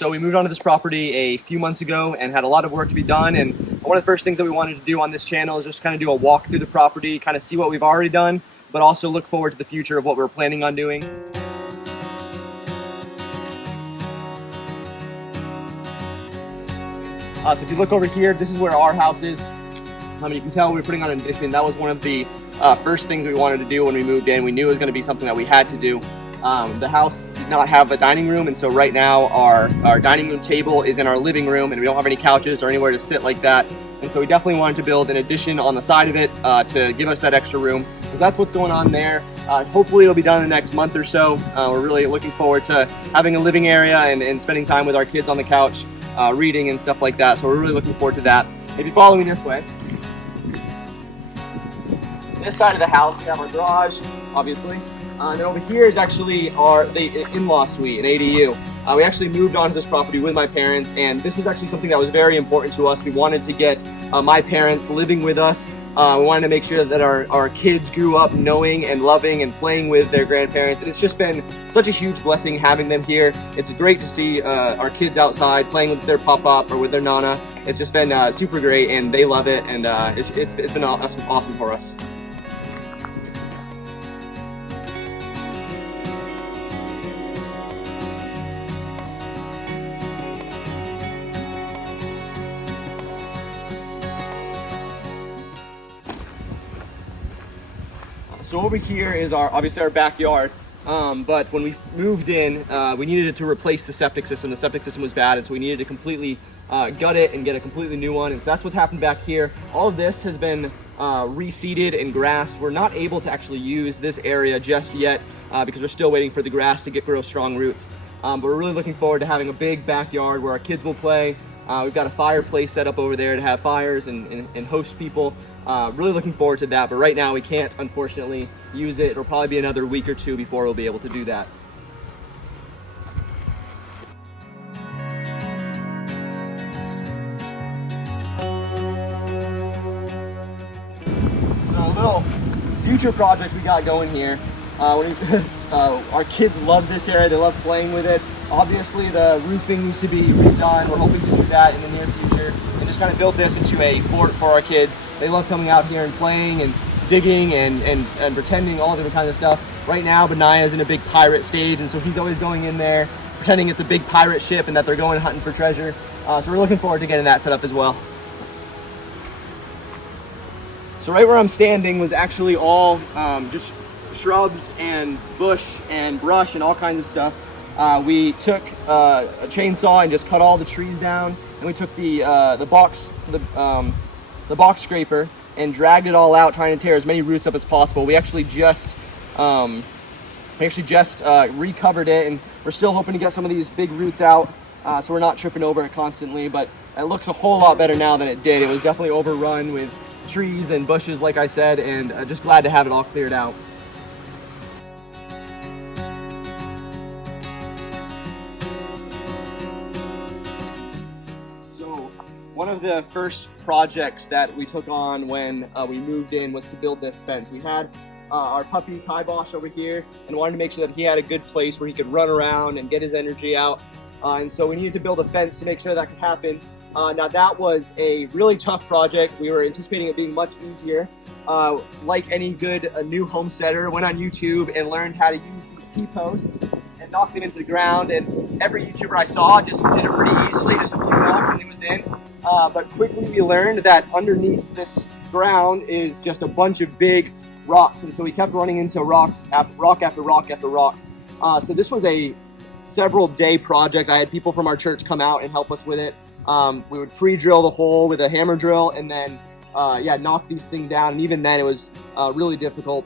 So we moved onto this property a few months ago and had a lot of work to be done. And one of the first things that we wanted to do on this channel is just kind of do a walk through the property, kind of see what we've already done, but also look forward to the future of what we're planning on doing. So if you look over here, this is where our house is. You can tell we're putting on an addition. That was one of the first things we wanted to do when we moved in. We knew it was going to be something that we had to do. The house did not have a dining room, and so right now our dining room table is in our living room, and we don't have any couches or anywhere to sit like that. And so we definitely wanted to build an addition on the side of it to give us that extra room. So that's what's going on there. Hopefully it'll be done in the next month or so. We're really looking forward to having a living area and spending time with our kids on the couch, reading and stuff like that. So we're really looking forward to that. If you follow me this way, this side of the house, we have our garage, obviously. And then over here is actually the in-law suite, an ADU. We actually moved onto this property with my parents, and this was actually something that was very important to us. We wanted to get my parents living with us. We wanted to make sure that our kids grew up knowing and loving and playing with their grandparents. And it's just been such a huge blessing having them here. It's great to see our kids outside playing with their pop-up or with their nana. It's just been super great, and they love it, and it's been awesome for us. So over here is obviously our backyard, but when we moved in, we needed to replace the septic system. The septic system was bad, and so we needed to completely gut it and get a completely new one. And so that's what's happened back here. All of this has been reseeded and grassed. We're not able to actually use this area just yet because we're still waiting for the grass to grow strong roots. But we're really looking forward to having a big backyard where our kids will play. We've got a fireplace set up over there to have fires and host people. Really looking forward to that, but right now we can't, unfortunately, use it. It'll probably be another week or two before we'll be able to do that. So a little future project we got going here. Our kids love this area. They love playing with it. Obviously, the roofing needs to be redone. We're hoping to do that in the near future and just kind of build this into a fort for our kids. They love coming out here and playing and digging and pretending, all different kinds of stuff. Right now, Benaya's in a big pirate stage, and so he's always going in there pretending it's a big pirate ship and that they're going hunting for treasure. So we're looking forward to getting that set up as well. So right where I'm standing was actually all just shrubs and bush and brush and all kinds of stuff. We took a chainsaw and just cut all the trees down, and we took the box scraper and dragged it all out, trying to tear as many roots up as possible. We actually just recovered it, and we're still hoping to get some of these big roots out, so we're not tripping over it constantly. But it looks a whole lot better now than it did. It was definitely overrun with trees and bushes, like I said, and just glad to have it all cleared out. One of the first projects that we took on when we moved in was to build this fence. We had our puppy Kibosh over here and wanted to make sure that he had a good place where he could run around and get his energy out. And so we needed to build a fence to make sure that could happen. Now that was a really tough project. We were anticipating it being much easier. Like any good new homesteader, went on YouTube and learned how to use these T-posts and knock them into the ground. And every YouTuber I saw just did it pretty easily, just a few knocks and it was in. But quickly we learned that underneath this ground is just a bunch of big rocks, and so we kept running into rock after rock after rock. So this was a several day project. I had people from our church come out and help us with it. We would pre-drill the hole with a hammer drill and then knock these things down, and even then it was really difficult.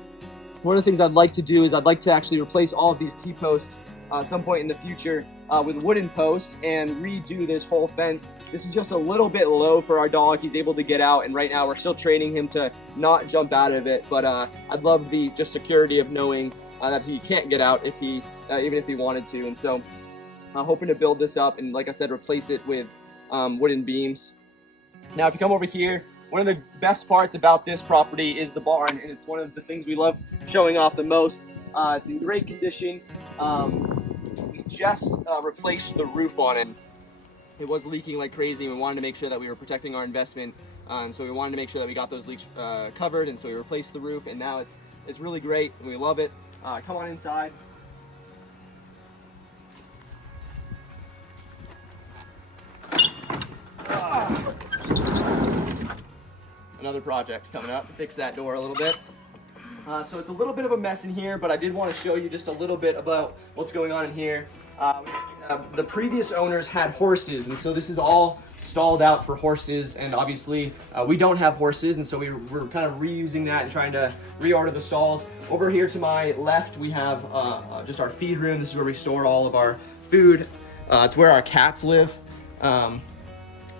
One of the things I'd like to do is I'd like to actually replace all of these T-posts some point in the future with wooden posts and redo this whole fence. This is just a little bit low for our dog. He's able to get out, and right now we're still training him to not jump out of it, but I'd love the just security of knowing that he can't get out if he even if he wanted to. And so I'm hoping to build this up and, like I said, replace it with wooden beams. Now if you come over here, one of the best parts about this property is the barn, and it's one of the things we love showing off the most. It's in great condition. We just replaced the roof on it. It was leaking like crazy, and we wanted to make sure that we were protecting our investment. And so we wanted to make sure that we got those leaks covered, and so we replaced the roof, and now it's really great, and we love it. Come on inside. Another project coming up to fix that door a little bit. So it's a little bit of a mess in here, but I did want to show you just a little bit about what's going on in here. The previous owners had horses, and so this is all stalled out for horses, and obviously we don't have horses, and so we're kind of reusing that and trying to reorder the stalls. Over here to my left we have just our feed room. This is where we store all of our food. It's where our cats live.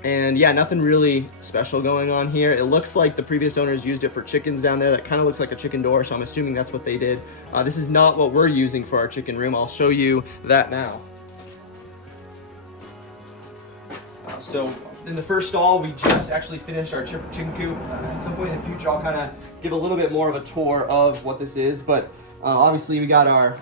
And yeah, nothing really special going on here. It looks like the previous owners used it for chickens down there. That kind of looks like a chicken door, so I'm assuming that's what they did. This is not what we're using for our chicken room. I'll show you that now. So in the first stall, we just actually finished our chicken coop. At some point in the future, I'll kind of give a little bit more of a tour of what this is. But obviously we got our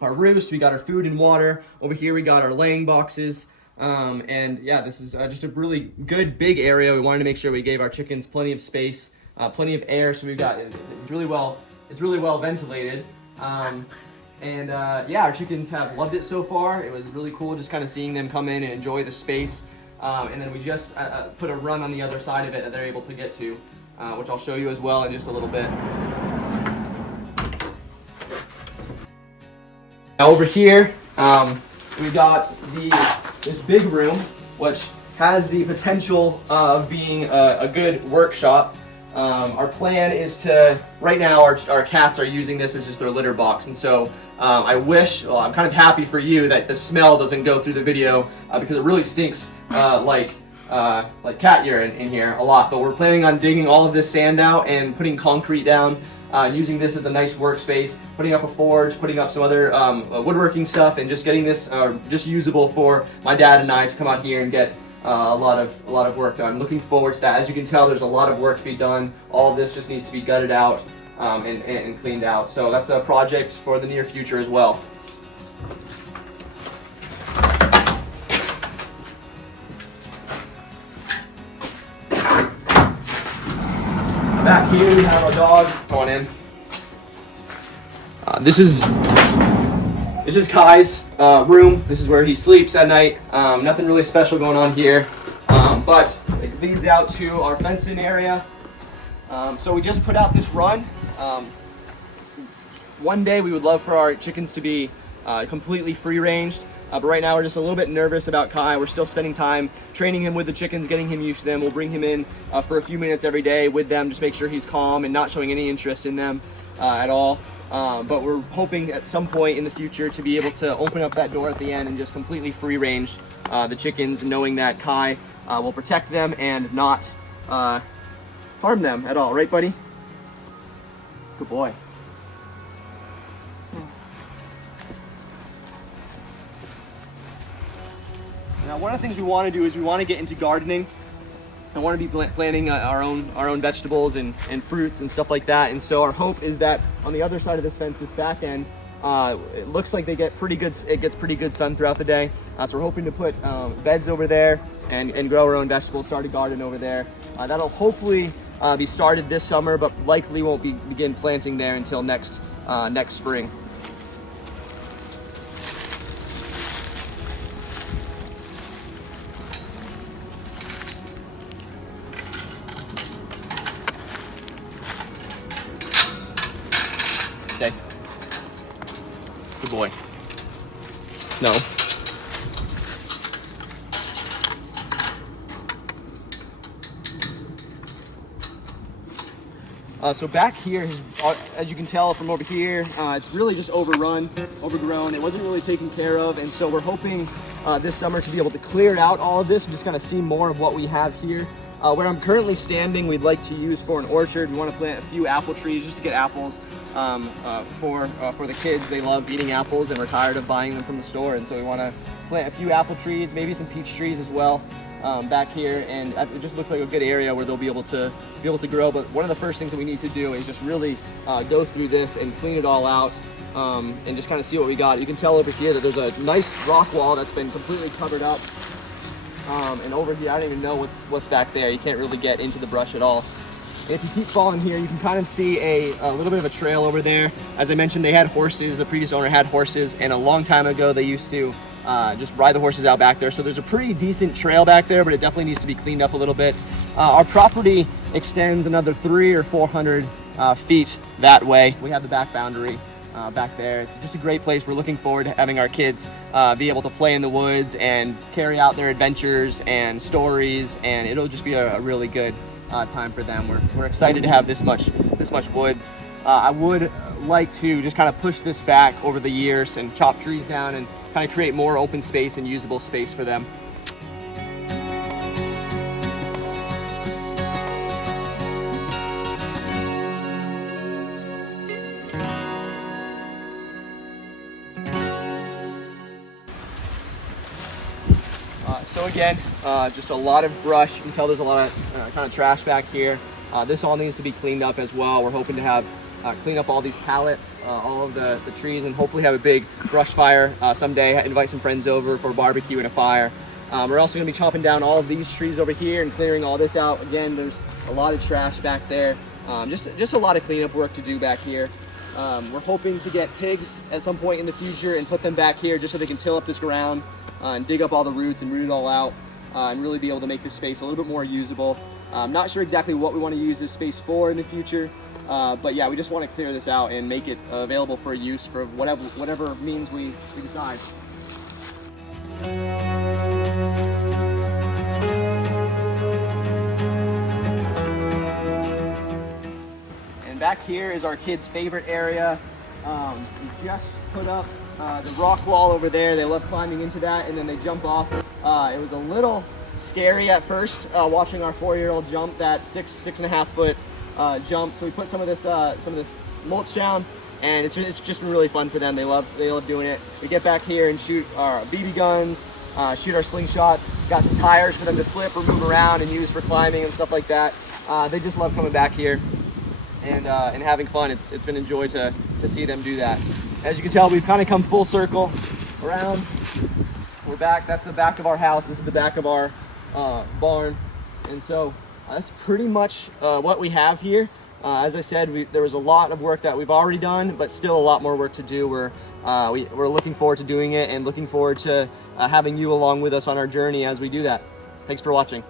roost, we got our food and water. Over here we got our laying boxes. And yeah, this is just a really good big area. We wanted to make sure we gave our chickens plenty of space, plenty of air. So we've got it's really well ventilated. Yeah, our chickens have loved it so far. It was really cool just kind of seeing them come in and enjoy the space. And then we just put a run on the other side of it that they're able to get to, which I'll show you as well in just a little bit. Now over here, we got this big room, which has the potential of being a good workshop. Our plan is to, right now our cats are using this as just their litter box, and so I'm kind of happy for you that the smell doesn't go through the video because it really stinks like cat urine in here a lot. But we're planning on digging all of this sand out and putting concrete down, using this as a nice workspace, putting up a forge, putting up some other woodworking stuff, and just getting this just usable for my dad and I to come out here and get a lot of work done. I'm looking forward to that. As you can tell, there's a lot of work to be done. All of this just needs to be gutted out and cleaned out. So that's a project for the near future as well. Back here we have our dog. Come on in. This is Kai's room. This is where he sleeps at night. Nothing really special going on here, but it leads out to our fenced-in area. So we just put out this run. One day we would love for our chickens to be completely free-ranged, but right now we're just a little bit nervous about Kai. We're still spending time training him with the chickens, getting him used to them. We'll bring him in for a few minutes every day with them, just make sure he's calm and not showing any interest in them at all. But we're hoping at some point in the future to be able to open up that door at the end and just completely free-range the chickens, knowing that Kai will protect them and not harm them at all. Right, buddy? Good boy. Now, one of the things we want to do is we want to get into gardening. I want to be planting our own vegetables and fruits and stuff like that. And so our hope is that on the other side of this fence, this back end, it looks like it gets pretty good sun throughout the day. So we're hoping to put beds over there and grow our own vegetables, start a garden over there. That'll hopefully be started this summer, but likely won't begin planting there until next spring. Okay. Good boy. No. So back here, as you can tell from over here, it's really just overgrown. It wasn't really taken care of, and so we're hoping this summer to be able to clear out all of this and just kind of see more of what we have here. Where I'm currently standing, we'd like to use for an orchard. We want to plant a few apple trees just to get apples for the kids. They love eating apples and we're tired of buying them from the store, and so we want to plant a few apple trees, maybe some peach trees as well back here, and it just looks like a good area where they'll be able to grow. But one of the first things that we need to do is just really go through this and clean it all out and just kind of see what we got. You can tell over here that there's a nice rock wall that's been completely covered up. And over here, I don't even know what's back there. You can't really get into the brush at all. And if you keep following here, you can kind of see a little bit of a trail over there. As I mentioned, they had horses. The previous owner had horses, and a long time ago, they used to just ride the horses out back there. So there's a pretty decent trail back there, but it definitely needs to be cleaned up a little bit. Our property extends another 300 or 400 feet that way. We have the back boundary back there. It's just a great place. We're looking forward to having our kids be able to play in the woods and carry out their adventures and stories, and it'll just be a really good time for them. We're excited to have this much woods. I would like to just kind of push this back over the years and chop trees down and kind of create more open space and usable space for them. So again, just a lot of brush. You can tell there's a lot of kind of trash back here. This all needs to be cleaned up as well. We're hoping to have clean up all these pallets, all of the trees, and hopefully have a big brush fire someday. Invite some friends over for a barbecue and a fire. We're also going to be chopping down all of these trees over here and clearing all this out. Again, there's a lot of trash back there. Just a lot of cleanup work to do back here. We're hoping to get pigs at some point in the future and put them back here just so they can till up this ground and dig up all the roots and root it all out and really be able to make this space a little bit more usable. I'm not sure exactly what we want to use this space for in the future, but yeah, we just want to clear this out and make it available for use for whatever means we decide. And back here is our kids' favorite area. We just put up the rock wall over there. They love climbing into that, and then they jump off. It was a little scary at first watching our 4-year-old jump that 6.5 foot jump. So we put some of this mulch down, and it's just been really fun for them. They love doing it. We get back here and shoot our BB guns, shoot our slingshots. Got some tires for them to flip or move around and use for climbing and stuff like that. They just love coming back here and having fun. It's been a joy to see them do that. As you can tell, we've kind of come full circle around. We're back. That's the back of our house. This is the back of our barn. And so that's pretty much what we have here. As I said, there was a lot of work that we've already done, but still a lot more work to do. We're looking forward to doing it and looking forward to having you along with us on our journey as we do that. Thanks for watching.